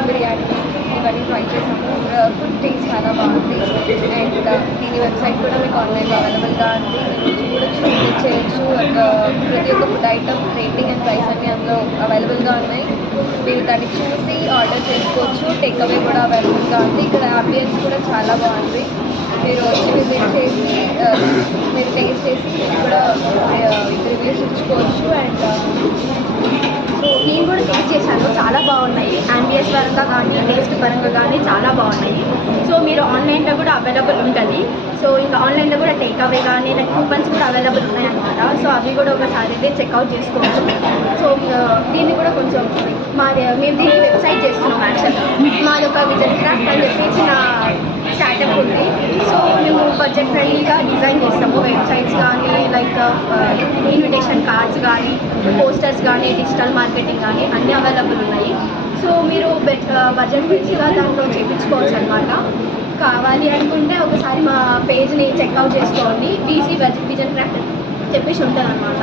Chicken biryani ఇవన్నీ try చేసాము. Food taste చాలా బాగుంది. అండ్ దీని వెబ్సైట్ కూడా మీకు ఆన్లైన్లో అవైలబుల్గా ఉంది. మీరు చూడొచ్చు, విజిట్ చేయొచ్చు. ప్రతి ఒక్క food item rating and price అన్నీ అందులో అవైలబుల్గా ఉన్నాయి. మీరు దాన్ని చూసి ఆర్డర్ చేసుకోవచ్చు. టేక్ అవే కూడా అవైలబుల్గా ఉంది. ఇక్కడ అంబియన్స్ కూడా చాలా బాగుంది. మీరు వచ్చి విజిట్ చేసి మీరు టేస్ట్ చేసి మీరు కూడా రివ్యూస్ ఇచ్చుకోవచ్చు. అండ్ నేను కూడా టేస్ట్ చేశాను, చాలా బాగున్నాయి. అంబియన్స్ పరంగా కానీ టేస్ట్ పరంగా కానీ చాలా బాగున్నాయి. సో మీరు ఆన్లైన్లో కూడా అవైలబుల్ ఉంటుంది. సో ఇంకా ఆన్లైన్లో కూడా టేక్ అవే కానీ లైక్ కూపన్స్ కూడా అవైలబుల్ ఉన్నాయన్నమాట. సో అవి కూడా ఒకసారి అయితే చెక్అవుట్ చేసుకోవచ్చు. సో దీన్ని కూడా కొంచెం మేము దీన్ని వెబ్సైట్ చేస్తున్నాం. యాక్చువల్గా మాది ఒక విజన్ క్రాఫ్ట్ అని చెప్పి చిన్న స్టార్టప్ ఉంది. సో మేము బడ్జెట్ ఫ్రెండ్లీగా డిజైన్ చేస్తాము. వెబ్సైట్స్ కానీ లైక్ ఇన్విటేషన్ కార్డ్స్ కానీ పోస్టర్స్ కానీ డిజిటల్ మార్కెటింగ్ కానీ అన్నీ అవైలబుల్ ఉన్నాయి. సో మీరు బడ్జెట్ ఫ్రెండ్లీగా దాంట్లో చేయించుకోవచ్చు అనమాట. కావాలి అనుకుంటే ఒకసారి మా పేజ్ని చెక్అవుట్ చేసుకోండి. బీసీ విజన్ క్రాఫ్ట్ చెప్పేసి ఉంటుంది అనమాట.